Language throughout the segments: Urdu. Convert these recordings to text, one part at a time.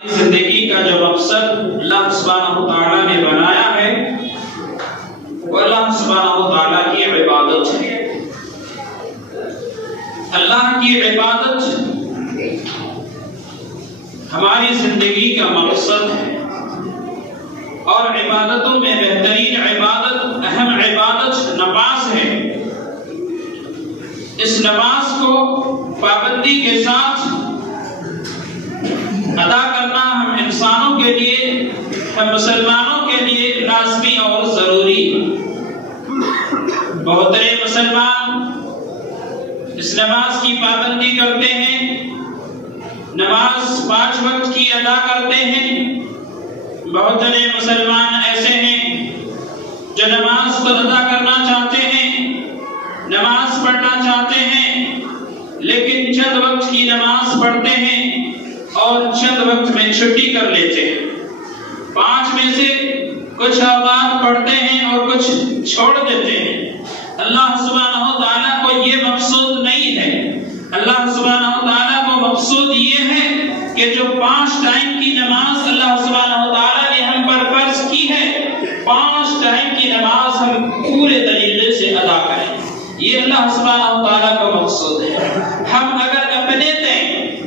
زندگی کا جو مقصد اللہ سبحانہ و تعالیٰ نے بنایا ہے وہ اللہ سبحانہ و تعالیٰ کی عبادت ہے۔ اللہ کی عبادت ہماری زندگی کا مقصد ہے، اور عبادتوں میں بہترین عبادت، اہم عبادت نماز ہے۔ اس نماز کو پابندی کے ساتھ ادا کرنا ہم انسانوں کے لیے، ہم مسلمانوں کے لیے لازمی اور ضروری ہے۔ بہت سارے مسلمان اس نماز کی پابندی کرتے ہیں، نماز 5 وقت کی ادا کرتے ہیں۔ بہت سارے مسلمان ایسے ہیں جو نماز کو ادا کرنا چاہتے ہیں، نماز پڑھنا چاہتے ہیں، لیکن چند وقت کی نماز پڑھتے ہیں اور چند وقت میں چھٹی کر لیتے ہیں۔ 5 میں سے کچھ اوقات پڑھتے ہیں اور کچھ چھوڑ دیتے ہیں۔ اللہ سبحانہ و تعالیٰ کو یہ مقصود نہیں ہے۔ اللہ سبحانہ و تعالیٰ کو مقصود یہ ہے کہ جو 5 ٹائم کی نماز اللہ سبحانہ و تعالیٰ نے ہم پر فرض کی ہے، 5 ٹائم کی نماز ہم پورے طریقے سے ادا کریں۔ یہ اللہ سبحانہ و تعالیٰ کا مقصود ہے۔ ہم اگر اپنے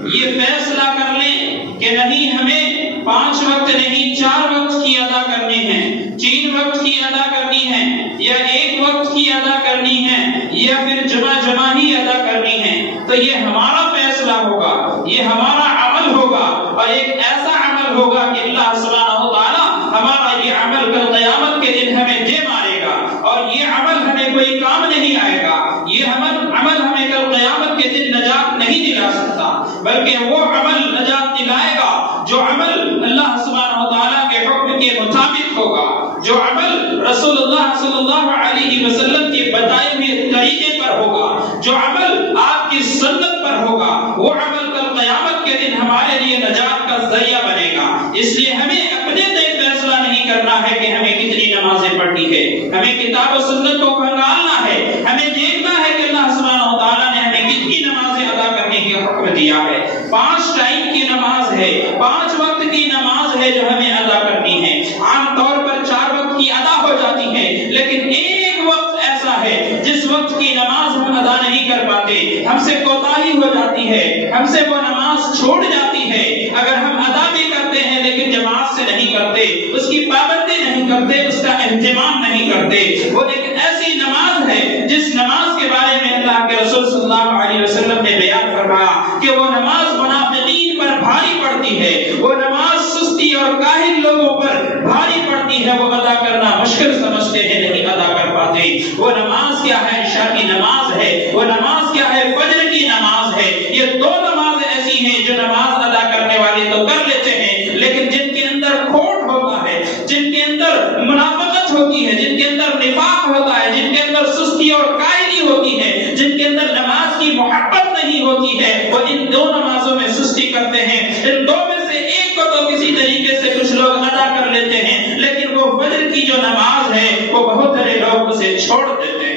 یہ فیصلہ کر لیں کہ نہیں، ہمیں 5 وقت نہیں 4 وقت کی ادا کرنی ہے، 3 وقت کی ادا کرنی ہے، یا 1 وقت کی ادا کرنی ہے، یا پھر جمع ہی ادا کرنی ہے، تو یہ ہمارا فیصلہ ہوگا، یہ ہمارا عمل ہوگا، اور ایک ایسا عمل ہوگا کہ اللہ سبحانہ و تعالیٰ ہمارا یہ عمل کل قیامت کے دن ہمیں دے مارے گا، اور یہ عمل ہمیں کوئی کام نہیں آئے گا۔ یہ عمل ہمیں کل قیامت کے دن نجات نہیں دلا سکتا، بلکہ وہ عمل نجات دلائے گا جو عمل اللہ سبحانہ و تعالیٰ کے حکم کے مطابق ہوگا، جو عمل رسول اللہ صلی اللہ علیہ وسلم کے بتائے ہوئے طریقے پر ہوگا، جو عمل آپ کی سنت پر ہوگا، وہ عمل کل قیامت کے دن ہمارے لیے نجات کا ذریعہ بنے گا۔ اس لیے ہمیں اپنے طے فیصلہ نہیں کرنا ہے کہ ہمیں کتنی نمازیں پڑھنی ہے، ہمیں کتاب و سنت کو کھنگالنا ہے، ہمیں دیکھنا ہے کہ اللہ سبحانہ و تعالیٰ نے ہمیں کتنی نمازیں ادا کرنے کی حکم دیا ہے۔ 5 ٹائم کی نماز ہے، 5 وقت کی نماز ہے جو ہمیں ادا کرنی ہے۔ عام طور پر 4 وقت کی ادا ہو جاتی ہے، لیکن ایک وقت ایسا ہے جس وقت کی نماز ہم ادا نہیں کر پاتے، ہم سے کوتاہی ہو جاتی ہے، ہم سے وہ نماز چھوٹ جاتی ہے۔ اگر ہم ادا بھی کرتے ہیں لیکن جماعت سے نہیں کرتے، اس کی پابندی نہیں کرتے، اس کا اہتمام نہیں کرتے، وہ ایک ایسی نماز ہے جس نماز کے بارے میں اللہ کے رسول صلی اللہ علیہ وسلم نے بیان فرمایا کہ وہ نماز منافقین پر بھاری پڑتی ہے، وہ نماز سستی اور کاہل لوگوں پر بھاری پڑتی ہے، وہ ادا کرنا مشکل سمجھتے ہیں، نہیں ادا کر پاتے۔ وہ نماز کیا ہے؟ عشاء کی نماز ہے۔ وہ نماز کیا ہے؟ فجر کی نماز ہے۔ یہ 2 نمازیں ایسی ہیں جو نماز ادا کرنے والے تو کر لیتے ہیں، لیکن جن کے اندر کھوٹ ہوتا ہے، جن کے اندر منافقت ہوتی ہے، جن کے اندر نفاق ہوتا ہے، جن کے اندر سستی اور کاہلی ہوتی ہے، جن کے اندر نماز کی محبت نہیں ہوتی ہے، وہ ان 2 نمازوں میں سستی کرتے ہیں۔ ان 2 میں سے ایک کو تو کسی طریقے سے کچھ لوگ ادا کر لیتے ہیں، لیکن وہ فجر کی جو نماز ہے وہ بہت سارے لوگ اسے چھوڑ دیتے ہیں۔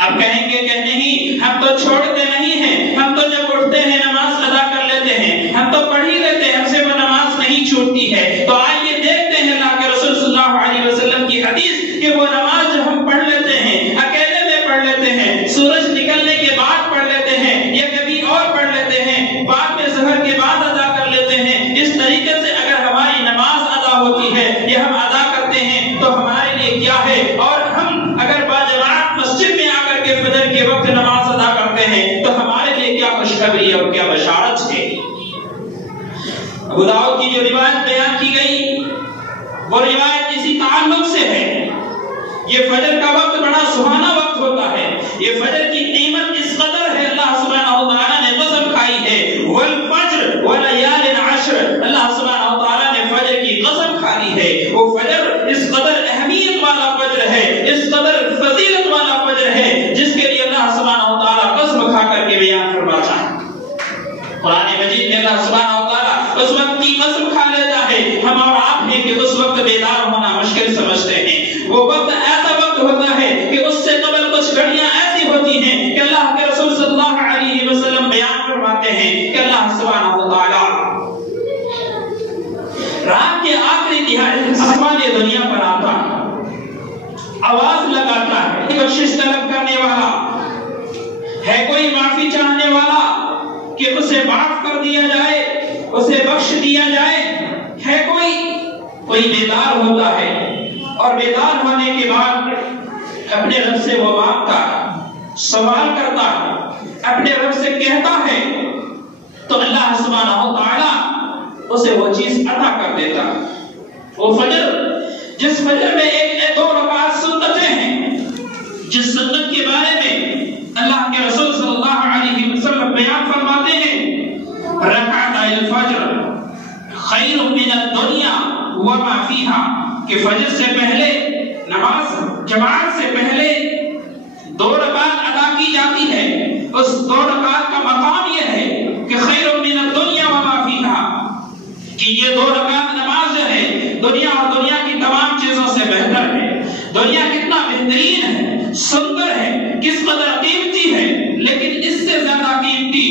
اب کہیں گے کہ نہیں، ہم تو چھوڑتے نہیں ہیں، ہم تو جب اٹھتے ہیں نماز ادا کر لیتے ہیں، ہم تو پڑھ ہی لیتے ہیں، ہم سے وہ نماز نہیں چھوٹتی ہے۔ تو آئیے دیکھتے ہیں اللہ کے رسول صلی اللہ علیہ وسلم کی حدیث کہ وہ نماز جو ہم پڑھ لیتے ہیں، اکیلے میں پڑھ لیتے ہیں، سورج نکلنے کے بعد پڑھ لیتے ہیں، یا کبھی اور پڑھ لیتے ہیں، بعد میں ظہر کے بعد ادا کر لیتے ہیں، اس طریقے سے اگر ہماری نماز ادا ہوتی ہے یا ہم ادا کرتے ہیں تو ہمارے لیے کیا ہے؟ اور ہم اگر باجماعت مسجد میں آ کر کے فجر کے وقت نماز ادا کرتے ہیں تو ہمارے لیے کیا خوشخبری اور کیا بشارت ہے۔ ابو داؤد کی جو روایت بیان کی گئی وہ روایت اسی تعلق سے ہے۔ یہ فجر کا وقت بڑا سہانا وقت ہوتا ہے، یہ فجر کی قیمت اس قدر ہے، اللہ سبحانہ و تعالیٰ نے قسم کھائی ہے، والفجر ولیال عشر، اللہ سبحانہ و تعالیٰ نے فجر کی قسم کھائی ہے۔ وہ فجر اس قدر اہمیت والا فجر ہے، اس قدر فضیلت والا فجر ہے، جس کے لیے اللہ سبحانہ و تعالیٰ قسم کھا کر کے بیان فرماتا ہے۔ قرآن مجید میں اللہ سبحانہ و تعالیٰ اس وقت کی قسم کھا لیتا ہے۔ ہم اور آپ ہیں کہ اس وقت بیدار ہونا مشکل سمجھتے ہیں، وہ وقت ایسا وقت ہوتا ہے کہ اس سے قبل کچھ گھڑیاں ایسی ہوتی ہیں کہ اللہ کے رسول صلی اللہ علیہ وسلم بیان فرماتے ہیں کہ اللہ سبحانہ و تعالیٰ رات کے آخری تہائی آسمان دنیا پر آتا ہے، آواز لگاتا ہے، بخشش طلب کرنے والا ہے، کوئی معافی چاہنے والا کہ اسے معاف کر دیا جائے، اسے بخش دیا جائے، ہے کوئی بیدار ہوتا ہے، اور بیدار ہونے کے بعد اپنے رب سے وہ مانگتا ہے، سوال کرتا ہے، اپنے رب سے کہتا ہے، تو اللہ سبحانہ و تعالی اسے وہ چیز عطا کر دیتا ہے۔ وہ فجر، جس فجر میں ایک 2 رکعت سنتیں ہیں، جس سنت کے بارے میں اللہ کے رسول صلی اللہ علیہ وسلم بیان فرماتے ہیں، رکعت الفجر خیر من الدنیا وما فیہا، کہ فجر سے پہلے نماز جماعت سے پہلے 2 رکعت ادا کی جاتی ہے، اس 2 رکعت کا مقام یہ ہے کہ خیر من الدنیا وما فیہا، کہ یہ 2 رکعت نماز جو ہے دنیا اور دنیا کی تمام چیزوں سے بہتر ہے۔ دنیا کتنا بہترین ہے، سندر ہے، کس قدر قیمتی ہے، لیکن اس سے زیادہ قیمتی،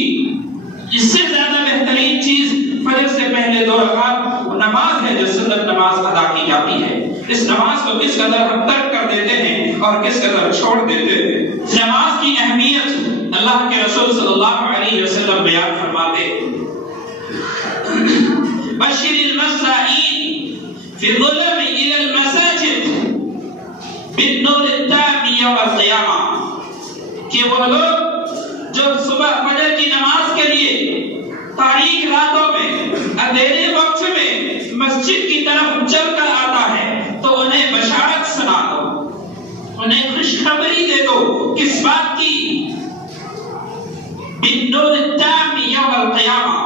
اس سے زیادہ بہترین چیز فجر سے پہلے 2 رکعت نماز ہے جو سنت نماز ادا کی جاتی ہے۔ اس نماز کو کس قدر ہم ترک کر دیتے ہیں اور کس قدر چھوڑ دیتے ہیں۔ نماز کی اہمیت اللہ کے رسول صلی اللہ علیہ وسلم بیان فرماتے ہیں، بشر المسائین فی الظلم الی المساجد بالنور التام یوم القیامہ، کہ وہ لوگ جو صبح فجر کی نماز کے لیے تاریک راتوں میں اندھیرے وقت میں مسجد کی طرف چل کر آتا ہے، تو انہیں بشارت سنا دو، انہیں خوشخبری دے دو، کس بات کی؟ بالنور التام یوم القیامہ،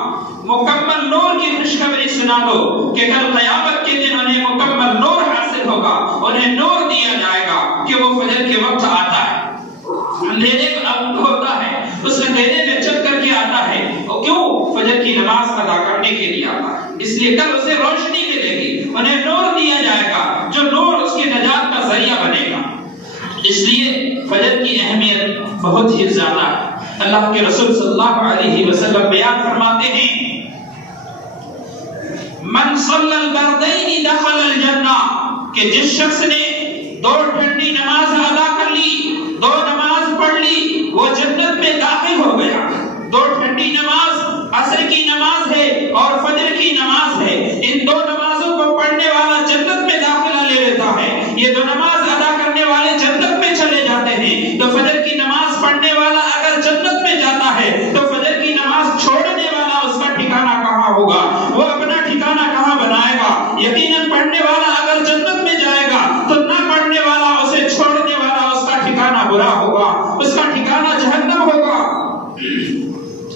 مکمل نور کی خوشخبری سنا دو کہ کل قیامت کے دن انہیں مکمل نور حاصل ہوگا، انہیں نور دیا جائے گا کہ وہ فجر کے وقت آتا ہے، اندھیرے ہوتا ہے، اس اندھیرے میں چل کر کے آتا ہے، اور کیوں؟ فجر کی نماز ادا کرنے کے لیے آتا ہے، اس لیے کل اسے روشنی ملے گی، انہیں نور دیا جائے گا جو نور اس کی نجات کا ذریعہ بنے گا۔ اس لیے فجر کی اہمیت بہت ہی زیادہ ہے۔ اللہ کے رسول صلی اللہ علیہ وسلم بیان فرماتے ہیں، من صلی البردین دخل الجنہ، کہ جس شخص نے 2 ٹھنڈی نماز ادا کر لی، 2 نماز پڑھ لی، وہ جنت میں داخل ہو گیا۔ 2 ٹھنڈی نماز عصر کی نماز ہے اور فجر کی نماز ہے، ان 2 نمازوں کو پڑھنے والا جنت میں داخلہ لے لیتا ہے۔ یہ 2 نماز ادا کرنے والے جنت میں چلے جاتے ہیں، تو فجر کی نماز پڑھنے والا اگر جنت میں جاتا ہے تو فجر کی نماز چھوڑنے والا اس کا ٹھکانہ کہاں ہوگا؟ وہ اپنا ٹھکانہ کہاں بنائے گا؟ یقیناً پڑھنے والا اگر جنت میں جائے گا تو نہ پڑھنے والا، اسے چھوڑنے والا، اس کا ٹھکانہ برا ہوگا، اس کا ٹھکانہ جہنم ہوگا۔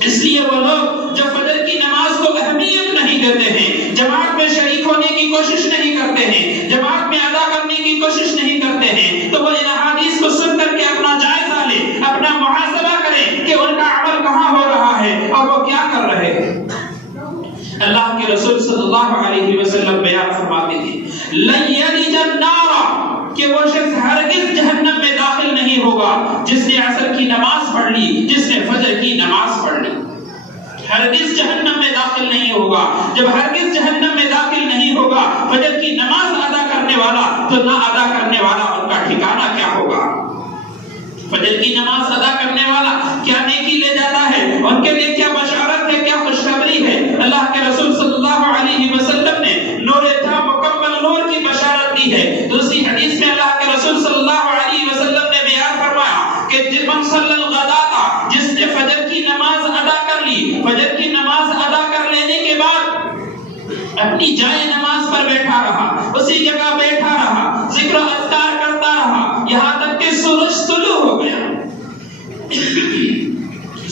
اس لیے وہ لوگ جو فجر کی نماز کو اہمیت نہیں دیتے ہیں، جماعت میں شریک ہونے کی کوشش نہیں کرتے ہیں، جماعت میں ادا کرنے کی کوشش نہیں کرتے ہیں، تو وہ ان احادیث کو سن کر کے اپنا جائزہ لے، اپنا محاسبہ کرے کہ ان کا عمل کہاں ہو رہا ہے اور وہ کیا کر رہے ہیں۔ اللہ کے رسول صلی اللہ علیہ وسلم بیان فرماتے ہیں، لن یلج النار، کہ وہ شخص ہرگز جہنم میں داخل نہیں ہوگا جس نے عصر کی نماز پڑھ لی، جس نے فجر کی نماز پڑھ لی، ہرگز جہنم میں داخل نہیں ہوگا۔ جب ہرگز جہنم میں داخل نہیں ہوگا فجر کی نماز ادا کرنے والا، تو نہ ادا کرنے والا ان کا ٹھکانہ کیا ہوگا؟ فجر کی نماز ادا کرنے والا کیا نیکی لے جاتا ہے، ان کے لیے کیا بشارت ہے، کیا خوشخبری ہے۔ اللہ کے رسول صلی اللہ علیہ وسلم نے نور تام، مکمل نور کی بشارت دی ہے۔ دوسری حدیث میں اللہ کے رسول صلی اللہ علیہ وسلم نے بیان فرمایا کہ من صلی الغداۃ، جس نے فجر کی نماز ادا کر لی، فجر کی نماز ادا کر لینے کے بعد اپنی جائے نماز پر بیٹھا رہا، اسی جگہ بیٹھا رہا، ذکر و اذکار کرتا رہا، یہاں تک کہ سورج طلوع ہو گیا۔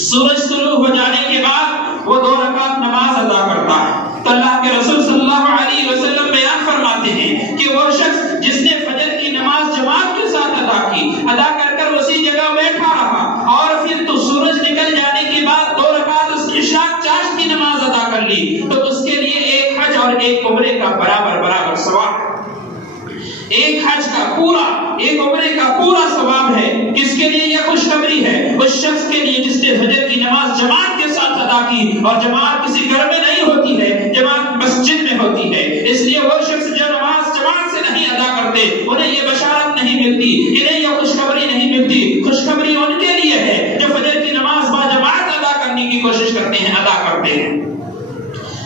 سورج طلوع ہو جانے کے بعد وہ 2 رکعت نماز ادا کرتا ہے، تو اللہ کے رسول صلی اللہ علیہ وسلم بیان فرماتے ہیں کہ وہ شخص جس نے فجر کی نماز جماعت کے ساتھ ادا کی، ادا کر کر اسی جگہ بیٹھا رہا، اور پھر تو سورج نکل جانے کے بعد 2 رکعت اس عشاء چاشت کی نماز ادا کر لی، تو اس کے لیے ایک حج اور ایک عمرے کا برابر ثواب، ایک حج کا پورا، ایک عمرے کا پورا ثواب ہے۔ کس کے لیے یہ خوشخبری ہے؟ اس شخص کے لیے جس نے فجر کی نماز جماعت کے ساتھ ادا کی، اور جماعت کسی گھر میں نہیں ہوتی ہے، جماعت مسجد میں ہوتی ہے. اس لیے وہ شخص جو نماز جماعت سے نہیں ادا کرتے انہیں یہ بشارت نہیں ملتی, انہیں یہ خوشخبری نہیں ملتی. خوشخبری ان کے لیے ہے جو فجر کی نماز با جماعت ادا کرنے کی کوشش کرتے ہیں, ادا کرتے ہیں,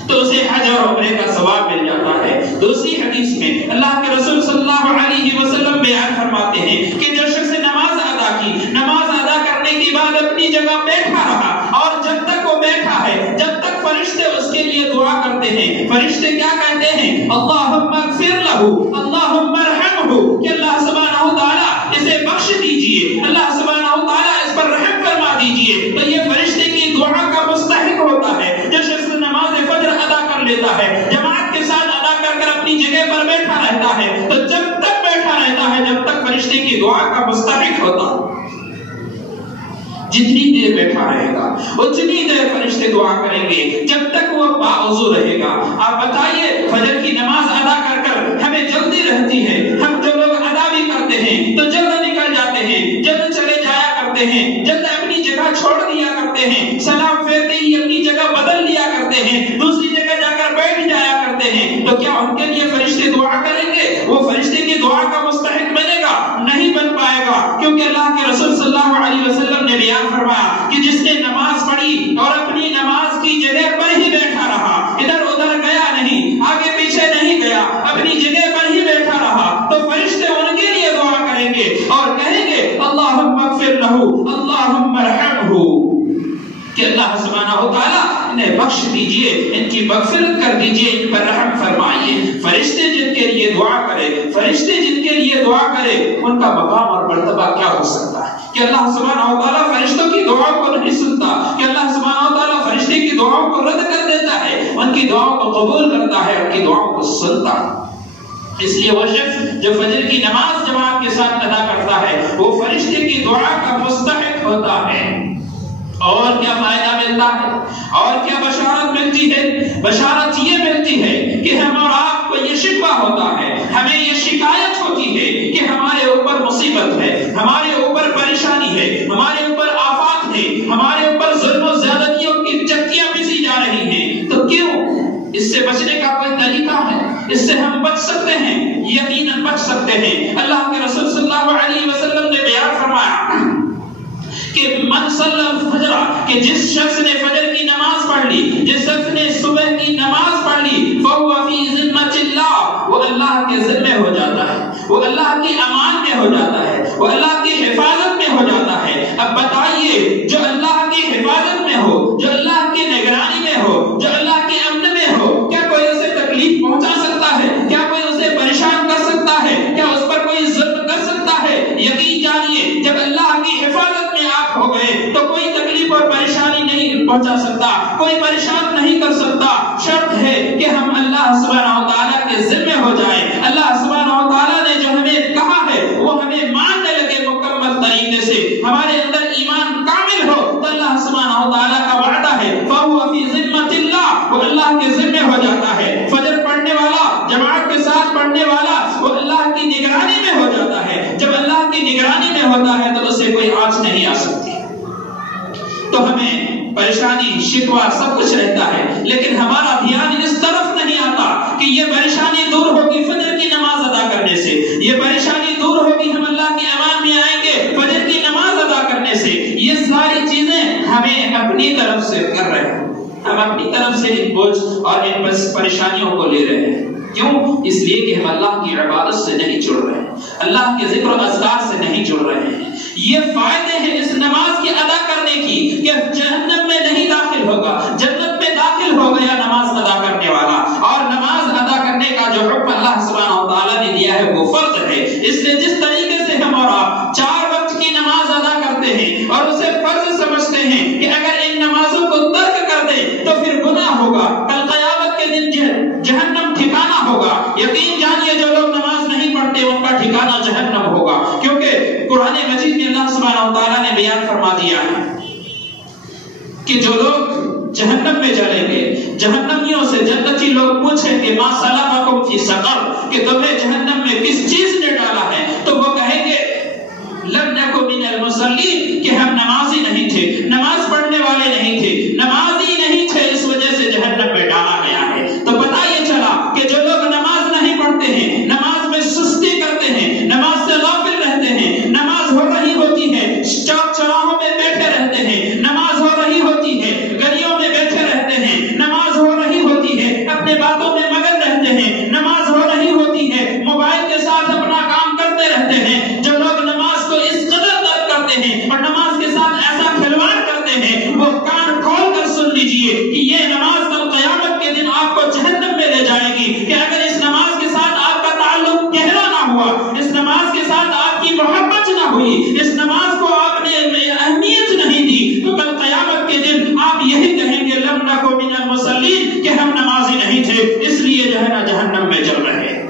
تو اسے حج اور عمرے کا ثواب مل جاتا ہے. دوسری حدیث میں اللہ کے رسول صلی اللہ علیہ وسلم بیان فرماتے ہیں کہ جو شخص نماز ادا کی, نماز ادا کرنے کے بعد اپنی جگہ بیٹھا رہا, اور جب تک وہ بیٹھا ہے جب تک فرشتے اس کے لیے دعا کرتے ہیں. فرشتے کیا کہتے ہیں؟ اللہم اغفر لہ, اللہم ارحمہ, کہ اللہ سبحانہ وتعالی اسے بخش دیجئے, اللہ سبحانہ وتعالی اس پر رحم فرما دیجئے. تو یہ فرشتے کی دعا کا مستحق ہوتا ہے جو شخص نماز فجر ادا کر لیتا ہے, جماعت کے ساتھ ادا کر کر اپنی جگہ پر بیٹھا رہتا ہے. تو جب تک بیٹھا رہتا ہے جب تک فرشتے کی دعا کا مستحق ہوتا ہے. جتنی دیر بیٹھا رہے گا اتنی دیر فرشتے دعا کریں گے جب تک وہ باوضو رہے گا. آپ بتائیے فجر کی نماز ادا کر کر ہمیں جلدی رہتی ہے, ہم جو لوگ ادا بھی کرتے ہیں تو جلد نکل جاتے ہیں, جلد چلے جایا کرتے ہیں, جلد اپنی جگہ چھوڑ دیا کرتے ہیں, سلام پھیرتے ہی اپنی جگہ بدل لیا کرتے ہیں, دوسری جگہ جا کر بیٹھ جایا کرتے ہیں. تو کیا ان کے لیے فرشتے دعا کریں گے؟ وہ فرشتے کی دعا کا مستحق بنے گا؟ نہیں بن پائے گا, کیونکہ اللہ کے رسول صلی اللہ علیہ وسلم نے بیان فرمایا کہ جس نے نماز پڑھی اور اپنی نماز کی جگہ پر ہی بیٹھا رہا, ادھر ادھر گیا نہیں, آگے پیچھے نہیں گیا, اپنی جگہ پر ہی بیٹھا رہا, تو فرشتے ان کے لیے دعا کریں گے اور کہیں گے اللہم اغفر لہ, اللہم ارحمہ, کہ اللہ سبحانہ وتعالی انہیں بخش دیجئے, ان کی مغفرت کر دیجئے, ان پر رحم فرمائیے. فرشتے جن کے لیے دعا کرے, فرشتے جن کے لیے دعا کرے, ان کا مقام اور مرتبہ کیا ہو سکتا ہے کہ اللہ سبحانہ وتعالی فرشتوں کی دعاؤں کو نہیں سنتا, کہ اللہ سبحانہ وتعالی فرشتے کی دعاؤں کو رد کر دیتا ہے, ان کی دعاؤں کو قبول کرتا ہے, ان کی دعاؤں کو سنتا ہے. اس لیے وہ شخص جو فجر کی نماز جماعت کے ساتھ ادا کرتا ہے وہ فرشتے کی دعا کا مستحق ہوتا ہے. اور کیا فائدہ ملتا ہے, اور کیا بشارت ملتی ہے؟ بشارت یہ ملتی ہے کہ ہم اور آپ کو یہ شکوہ ہوتا ہے, ہمیں یہ شکایت ہوتی ہے کہ ہمارے اوپر مصیبت ہے, ہمارے اوپر پریشانی ہے, ہمارے اوپر آفات ہے, ہمارے اوپر ظلم و زیادتیوں کی چکیاں پسی جا رہی ہیں. تو کیوں؟ اس سے بچنے کا کوئی طریقہ ہے, اس سے ہم بچ سکتے ہیں, یقیناً بچ سکتے ہیں. اللہ کے رسول صلی اللہ علیہ وسلم نے بیان فرمایا کہ من صلی الفجر, کہ جس شخص نے فجر کی نماز پڑھ لی, جس شخص نے صبح کی نماز پڑھ لی, فَهُوَ فِي ذِمَّةِ اللَّهِ, وہ اللہ کے ذمہ ہو جاتا ہے, وہ اللہ کی امان میں ہو جاتا ہے, وہ اللہ کی حفاظت میں ہو جاتا ہے. اب بتائیے جو اللہ کی حفاظت میں ہو, جو اللہ کی نگرانی میں ہو, جو اللہ کے امن میں ہو, کیا کوئی اسے تکلیف پہنچا سکتا ہے؟ کیا کوئی اسے پریشان کر سکتا ہے؟ کیا اس پر کوئی ظلم کر سکتا ہے؟ یقین جانیے جب اللہ کی حفاظت میں آپ ہو گئے تو کوئی تکلیف اور پریشانی نہیں پہنچا سکتا, کوئی پریشان نہیں کر سکتا. شرط ہے کہ ہم اللہ سبحانہ وتعالی کے ذمہ ہو جائیں. اللہ سبحانہ وتعالی نے جو ہمیں کہا ہے وہ ہمیں ماننے لگے مکمل طریقے سے, ہمارے اندر ایمان کامل ہو, تو اللہ سبحانہ وتعالی کا وعدہ ہے فَهُوَ فِي ذِمَّةِ اللَّهِ, وہ اللہ کے ذمہ ہو جاتا ہے. فجر پڑھنے والا, جماعت کے ساتھ پڑھنے والا, وہ اللہ کی نگرانی میں ہو جاتا ہے. جب اللہ کی نگرانی میں ہوتا ہے تو اسے کوئی آنچ نہیں آ سکتی. تو ہمیں پریشانی, شکوہ سب کچھ رہتا ہے, لیکن ہمارا دھیان اس طرف نہیں آتا کہ یہ پریشانی دور ہوگی فجر کی نماز ادا کرنے سے, یہ پریشانی دور ہوگی ہم اللہ کی امان میں آئیں گے فجر کی نماز ادا کرنے سے. یہ ساری چیزیں ہمیں اپنی طرف سے کر رہے ہیں, ہم اپنی طرف سے ان بوجھ اور ان پریشانیوں کو لے رہے ہیں. کیوں؟ اس لیے کہ ہم اللہ کی عبادت سے نہیں جڑ رہے ہیں, اللہ کے ذکر و اذکار سے نہیں جڑ رہے ہیں. یہ فائدے ہیں اس نماز کی ادا کرنے کی کہ جہنم میں نہیں داخل ہوگا, جنت میں داخل ہو گیا نماز ادا کرنے والا. اور نماز ادا کرنے کا جو حکم اللہ سبحانہ وتعالی نے دیا ہے وہ فرض ہے. اس لیے جس طریقے سے ہم اور آپ 4 وقت کی نماز ادا کرتے ہیں اور اسے فرض سمجھتے ہیں کہ اگر ان نمازوں کو ترک کر دیں تو پھر گناہ ہوگا, کل قیامت کے دن جہنم ٹھکانہ ہوگا. یقین جانیے جو لوگ نماز نہیں پڑھتے ان کا ٹھکانہ جہنم ہوگا, کیونکہ قرآن مجید میں اللہ سبحانہ وتعالی نے بیان فرما دیا ہے کہ جو لوگ جہنم میں جلیں گے, جہنمیوں سے جنتی لوگ پوچھیں کہ ما سلککم فی سقر, کہ تمہیں جہنم میں کس چیز نے ڈالا ہے, تو وہ کہیں گے لم نکن من المصلین, کہ ہم نمازی نہیں تھے, نماز پڑھنے والے نہیں تھے, نمازی نہیں تھے, اس وجہ سے جہنم میں ڈالا گیا ہے. تو بتائیے لیجئے کہ یہ نماز کل قیامت کے دن آپ کو جہنم میں لے جائے گی، کہ اگر اس نماز کے ساتھ آپ کا تعلق گہرا نہ ہوا، اس نماز کے ساتھ آپ کی محبت نہ ہوئی، اس نماز کو آپ نے اہمیت نہیں دی، تو کل قیامت کے دن آپ یہی کہیں گے لم نکو من المصلین، کہ ہم نمازی نہیں تھے، اس لیے جو ہے نا جہنم میں جل رہے ہیں۔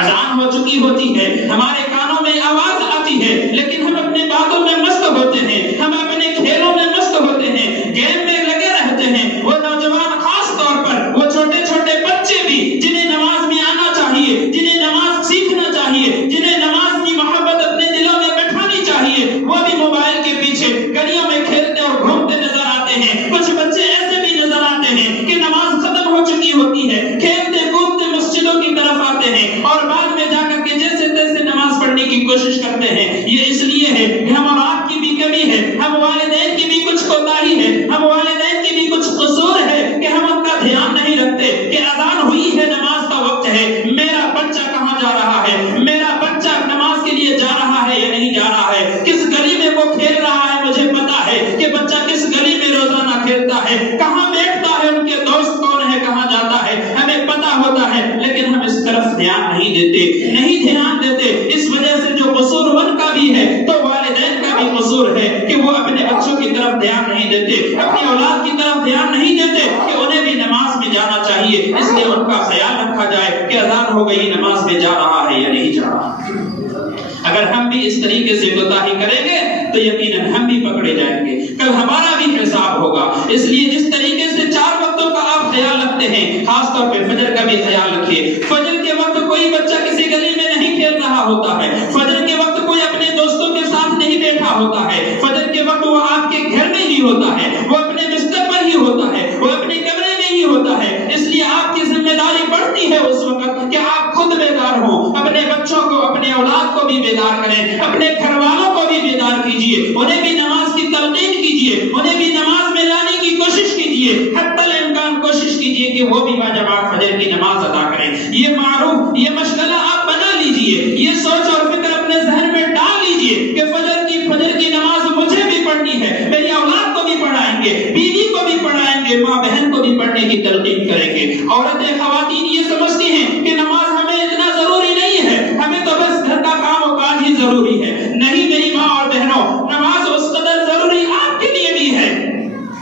اذان ہو چکی ہوتی ہے، ہمارے کانوں میں آواز آتی ہے، لیکن ہم اپنے باتوں میں مست ہوتے ہیں، ہم اپنے کھیلوں میں مست ہوتے ہیں، گیم میں لگے رہتے ہیں۔ وہ نوجوان خاص طور پر وہ چھوٹے چھوٹے بچے بھی جنہیں نماز میں آنا چاہیے، جنہیں نماز سیکھنا چاہیے، جنہیں نماز کی محبت اپنے دلوں میں بٹھانی چاہیے، وہ بھی موبائل کے پیچھے گلیوں میں کھیلتے اور گھومتے نظر آتے ہیں۔ کچھ بچے ایسے بھی نظر آتے ہیں کہ نماز ختم ہو چکی ہوتی ہے، کھیلتے کودتے مسجدوں کی طرف آتے ہیں اور بعد میں جا کر کے جیسے تیسے نماز پڑھنے کی کوشش کرتے ہیں۔ یہ اس لیے ہے کہ ہم اور آپ کی بھی کمی ہے، ہم والدین کی بھی کچھ کوتاہی ہے، ہم والدین کی بھی کچھ قصور ہے کہ ہم ان کا دھیان نہیں رکھتے کہ اذان ہوئی ہے، نماز کا وقت ہے، میرا بچہ کہاں جا رہا ہے، میرا بچہ نماز کے لیے جا رہا ہے یا نہیں جا رہا ہے، کس گلی میں وہ کھیل رہا ہے، مجھے پتا ہے کہ بچہ کس گلی میں روزانہ کھیلتا ہے، کہاں بیٹھتا ہے، ان کے دوست کون ہے، کہاں جاتا ہے، ہمیں پتا ہوتا ہے، لیکن ہم اس طرف دھیان نہیں دیتے، نہیں دھیان دیتے۔ اس وجہ سے جو قصور ان کا بھی ہے تو والدین کا بھی قصور ہے کہ وہ اپنے بچوں کی طرف دھیان نہیں دیتے، اپنی اولاد کی طرف دھیان نہیں دیتے کہ انہیں بھی نماز میں جانا چاہیے، اس لیے ان کا خیال رکھا جائے کہ اذان ہو گئی، نماز میں جا رہا ہے یا نہیں جا رہا۔ اگر ہم بھی اس طریقے سے کوتاہی کریں گے تو یقیناً ہم بھی پکڑے جائیں گے، کل ہمارا بھی حساب ہوگا۔ اس لیے جس طریقے سے 4 وقتوں کا آپ خیال رکھتے ہیں، خاص طور پہ فجر کا بھی خیال رکھیے۔ فجر کے وقت کوئی بچہ کسی گلی میں نہیں کھیل رہا ہوتا ہے، فجر کے وقت کوئی اپنے دوستوں کے ساتھ نہیں بیٹھا ہوتا ہے، فجر کے وقت وہ آپ کے گھر میں ہی ہوتا ہے، وہ اپنے بستر پر ہی ہوتا ہے، وہ اپنے کمرے میں ہی ہوتا ہے۔ اس لیے آپ کی ذمہ داری بڑھتی ہے اس وقت کہ آپ خود بیدار ہوں، اپنے بچوں کو، اپنے اولاد کو بھی بیدار کریں، اپنے گھر والوں کو بھی بیدار کیجیے، انہیں بھی نماز کی تلقین کیجیے، انہیں بھی نماز میں لانے کی کوشش کیجیے، حتی الامکان کوشش کیجیے کہ وہ بھی باجماعت فجر کی نماز ادا کریں۔ یہ معروف، یہ مشغلہ آپ بنا لیجیے، یہ سوچ اور فکر اپنے ذہن میں ڈال لیجیے کہ فجر کی نماز مجھے بھی پڑھنی ہے، میری اولاد کو بھی پڑھائیں گے، بیوی کو بھی پڑھائیں گے، ماں بہن کو بھی پڑھنے کی تلقین کریں گے۔ عورتیں، خواتین یہ سمجھتی ہیں کہ نماز ہمیں اتنا ضروری نہیں ہے، ہمیں تو بس گھر کا کام و کاج ہی ضروری ہے۔ نہیں میری ماں اور بہنوں، نماز اس قدر ضروری آپ کے لیے بھی ہے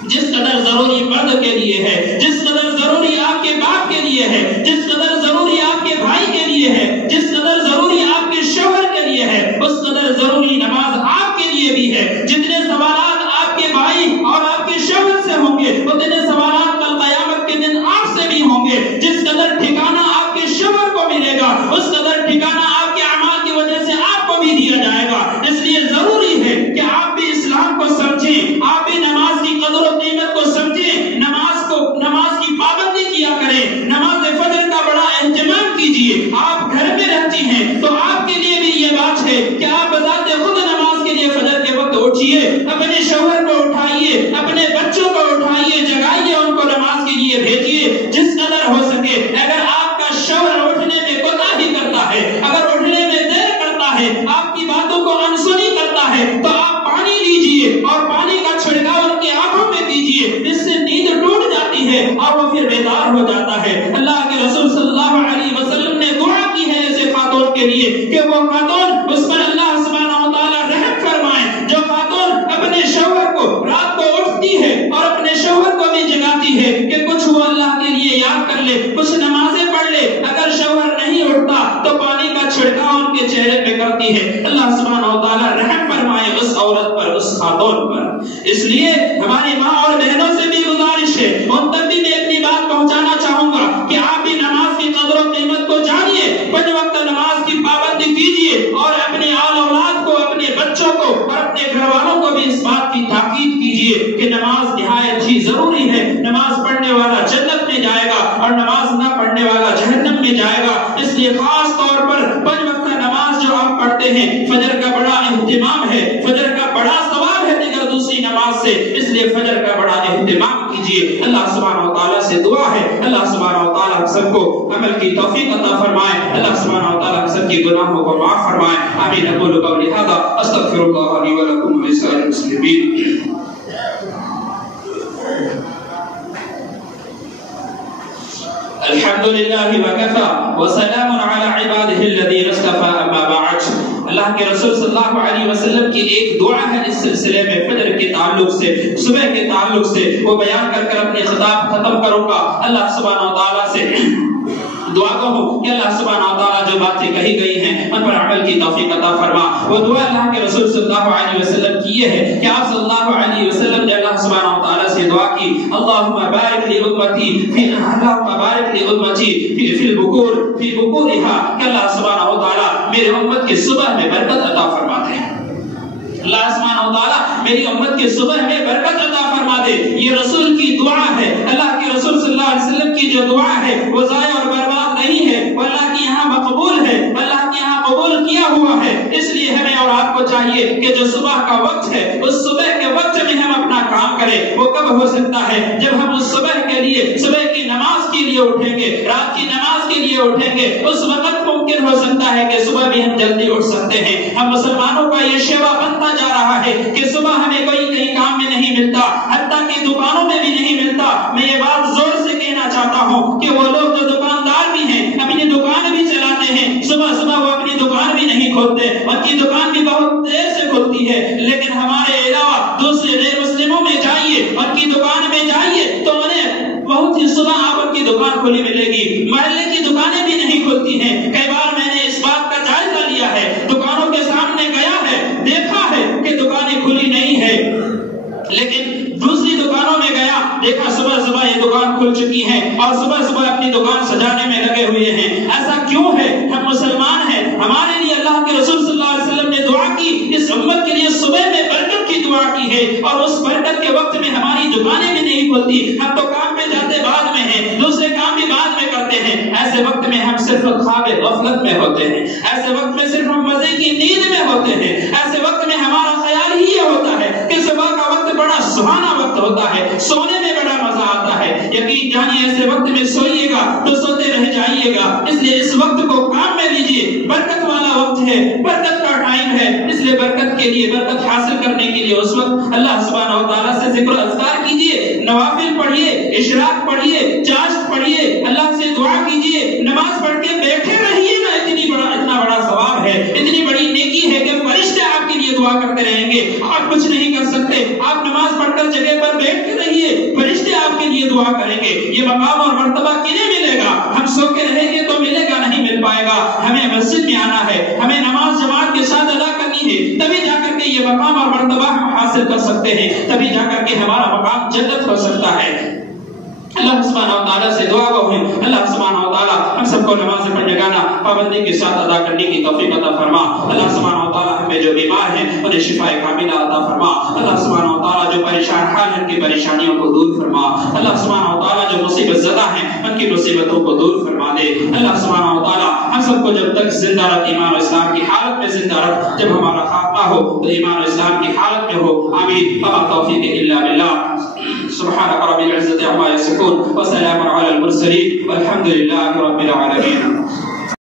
جس قدر ضروری مرد کے لیے ہے، جس قدر ضروری آپ کے باپ کے لیے ہے، جس قدر ضروری آپ کے بھائی کے لیے ہے، جس قدر ضروری آپ کے شوہر کے لیے ہے، اس قدر ضروری نماز آپ کے لیے بھی ہے۔ جتنے سوالات آپ کے بھائی اور آپ کے شوہر سے ہوں گے، اتنے سوالات کل قیامت کے دن آپ سے بھی ہوں گے۔ جس قدر ٹھکانہ آپ کے شوہر کو ملے گا، اس قدر ٹھکانہ آپ کے اعمال کی وجہ سے آپ کو بھی دیا جائے گا۔ اس لیے ضروری ہے کہ آپ بھی اسلام کو سمجھیں، آپ بھی نماز کی قدر و قیمت کو سمجھیں، نماز کی پابندی کیا کریں، نماز فجر کا بڑا اہتمام کیجیے۔ آپ گھر میں رہتی ہیں تو آپ کے لیے بھی یہ بات ہے کہ آپ بذات خود نماز کے لیے فجر کے وقت اٹھیے، اپنے شوہر کو اٹھائیے، اپنے بچوں کو اٹھائیے، جگائیے، ان کو نماز کے لیے بھیجیے جس قدر ہو سکے۔ اگر آپ کا شوہر اٹھنے میں کوتاہی کرتا ہے، اگر اٹھنے میں دیر کرتا ہے، آپ کی باتوں کو انسنی کرتا ہے، تو آپ پانی لیجیے اور پانی کا چھڑکاؤ ان کی آنکھوں میں دیجیے، اس سے نیند ٹوٹ جاتی ہے اور وہ پھر بیدار ہو جاتا ہے۔ اللہ کے رسول صلی اللہ علیہ وسلم نے دعا کی ہے ایسے خاتون کے لیے کہ وہ خاتون اس پر اللہ سبحانہ و تعالیٰ رحم فرمائے، جو خاتون اپنے شوہر کو رات کو اٹھتی ہے اور اپنے شوہر کو بھی جگاتی ہے کہ کچھ وہ اللہ کے لیے یاد کر لے، کچھ نمازیں پڑھ لے۔ اگر شوہر نہیں اٹھتا تو پانی کا چھڑکاؤ ان کے چہرے پہ کرتی ہے۔ اللہ سبحانہ و تعالیٰ رحم فرمائے اس عورت پر، اس خاتون پر۔ اس لیے ہماری ماں اور بہنوں سے بھی گزارش ہے، ان تک بھی میں اپنی بات پہنچانا چاہوں گا کہ آپ بھی نماز کی قدر و قیمت کو جانیے، 5 وقت نماز کی پابندی کیجیے اور اپنے آل اولاد کو، اپنے بچوں کو اور اپنے گھر والوں کو بھی اس بات کی تاکید کیجیے کہ نماز نہایت ہی ضروری ہے۔ نماز پڑھنے والا جنت میں جائے گا اور نماز نہ پڑھنے والا جہنم میں جائے گا۔ اس لیے خاص طور پر 5 وقت نماز جو آپ پڑھتے ہیں، فجر کا بڑا اہتمام ہے، فجر کا بڑا ثواب ہے دیگر دوسری نماز سے، اس لیے فجر کا بڑا اہتمام کیجیے۔ اللہ سبحانہ و تعالیٰ سے دعا ہے اللہ سبحانہ و تعالیٰ ہم سب کو عمل کی توفیق عطا فرمائے، اللہ سبحانہ و تعالیٰ ہم سب کی گناہوں کو معاف فرمائے۔ آمین۔ اقول قولی ھذا استغفر اللہ لی ولکم ولسائر المسلمین۔ الحمدللہ وکفى وسلام علی عباده الذین اصطفى اما بعد۔ اللہ کے رسول صلی اللہ علیہ وسلم کی ایک دعا ہے اس سلسلے میں فجر کے تعلق سے، صبح کے تعلق سے، وہ بیان کر کر اپنے خطاب ختم کروں گا۔ اللہ سبحانہ وتعالی سے دعا کروں کہ اللہ سبحانہ وتعالی جو باتیں کہی گئی ہیں ان پر عمل کی توفیق عطا فرما۔ وہ دعا اللہ کے رسول صلی اللہ علیہ وسلم کی یہ ہے کہ آپ صلی اللہ علیہ وسلم نے اللہ سبحانہ وتعالی سے دعا کی، اللہم بارک لی امتی فی بکورها، کہ اللہ سبحانہ وتعالی میرے امت کے صبح میں برکت عطا فرما دے۔ اللہ سبحانہ وتعالی میری امت کے صبح میں برکت عطا فرما دے۔ یہ رسول کی دعا ہے، اللہ کے رسول صلی اللہ علیہ وسلم کی جو دعا ہے وہ ضائع اور برباد نہیں ہے، وہ اللہ کے یہاں مقبول ہے، اللہ کے یہاں قبول کیا ہوا ہے۔ اس لیے ہمیں اور آپ کو چاہیے کہ جو صبح کا وقت ہے اس صبح کے وقت میں ہم اپنا کام کریں۔ وہ کب ہو سکتا ہے؟ جب ہم اس صبح کے لیے، صبح کی نماز کے لیے اٹھیں گے، رات کی نماز کے لیے اٹھیں گے، اس وقت ممکن ہو سکتا ہے کہ صبح بھی ہم جلدی اٹھ سکتے ہیں۔ ہم مسلمانوں کا یہ شیوا بنتا جا رہا ہے کہ صبح ہمیں کوئی کہیں کام میں نہیں ملتا، حتیٰ کہ دکانوں میں بھی نہیں ملتا۔ میں یہ بات زور سے کہنا چاہتا ہوں کہ وہ لوگ جو دکاندار بھی ہیں، اپنی دکان بھی چلاتے ہیں، صبح صبح وہ اپنی دکان بھی نہیں کھولتے، ان کی دکان بھی بہت دیر سے کھلتی ہے۔ لیکن ہمارے علاوہ دوسرے غیر مسلموں میں جائیے، ان کی دکان میں جائیے تو انہیں بہت ہی صبح آپ ان کی دکان کھلی ملے گی۔ محلے کی دکانیں بھی نہیں کھلتی ہیں۔ کئی بار میں نے اس بات کا جائزہ لیا ہے، دکانوں کے سامنے گیا ہے، دیکھا ہے کہ دکانیں کھلی نہیں ہے، لیکن دوسری دکانوں میں گیا، دیکھا صبح صبح یہ دکان کھل چکی ہیں اور صبح صبح اپنی دکان سجانے میں لگے ہوئے ہیں۔ ایسا کیوں ہے؟ ہم مسلمان ہیں، ہمارے لیے اللہ کے رسول صلی اللہ علیہ وسلم نے دعا کی، اس امت کے لیے صبح میں برکت کی دعا کی ہے، اور اس برکت کے وقت میں ہماری دکانیں بھی نہیں کھلتی، ہم تو کام پہ جاتے بعد میں ہیں، دوسرے کام بھی بعد میں کرتے ہیں۔ ایسے وقت میں ہم صرف خواب غفلت میں ہوتے ہیں، ایسے وقت میں صرف ہم مزے کی نیند میں ہوتے ہیں، ایسے وقت میں ہمارا خیال ہی یہ ہوتا ہے کہ صبح کا وقت بڑا سہانا وقت ہوتا ہے، سونے میں بڑا مزہ آتا ہے۔ یقین جانیے ایسے وقت میں سوئیے گا تو سوتے رہ جائیے گا، اس لیے اس وقت کو کام میں لیجیے، برکت والا وقت ہے، برکت کا ٹائم ہے، اس لیے برکت کے لیے، برکت حاصل کرنے کے لیے اس وقت اللہ سبحانہ وتعالی سے ذکر و اذکار کیجیے، نوافل پڑھیے، اشراق پڑھیے، چاشت پڑھیے، اللہ سے دعا کیجیے، نماز پڑھ کے بیٹھے رہیے نا، اتنا بڑا ثواب ہے، اتنی بڑی نیکی ہے کہ فرشتے آپ کے لیے دعا کرتے رہیں گے۔ آپ کچھ نہیں کر سکتے، آپ نماز پڑھ کر جگہ پر بیٹھ کے رہیے، فرشتے آپ کے لیے دعا کریں گے۔ یہ مقام اور مرتبہ کنہیں ملے گا؟ ہم سو کے رہیں گے تو ملے گا نہیں، مل پائے گا۔ ہمیں مسجد میں آنا ہے، ہمیں نماز جماعت کے ساتھ ادا کرنی ہے، تبھی جا کر کے یہ مقام اور مرتبہ ہم حاصل کر سکتے ہیں، تبھی جا کر کے ہمارا مقام جنت ہو سکتا ہے۔ اللہ سبحانہ وتعالی سے دعا گو ہے، اللہ سبحانہ وتعالی ہم سب کو نماز پڑھنے گانا پابندی کے ساتھ ادا کرنے کی توفیق عطا فرما۔ اللہ سبحانہ وتعالی ہمیں جو بیمار ہیں انہیں شفاء کاملہ عطا فرما۔ اللہ سبحانہ وتعالی جو پریشان حال ہیں ان کی پریشانیوں کو دور فرما۔ اللہ سبحانہ وتعالی جو مصیبت زدہ ہیں ان کی مصیبتوں کو دور فرما دے۔ اللہ سبحانہ وتعالی ہم سب کو جب تک زندہ رکھ، ایمان و اسلام کی حالت میں زندہ رکھ، جب ہمارا خاتمہ ہو تو ایمان و اسلام کی حالت میں ہو۔ آمین۔ وما توفیق الا باللہ۔ سبحان رب العزة عما يصفون وسلام على المرسلين والحمد لله رب العالمين۔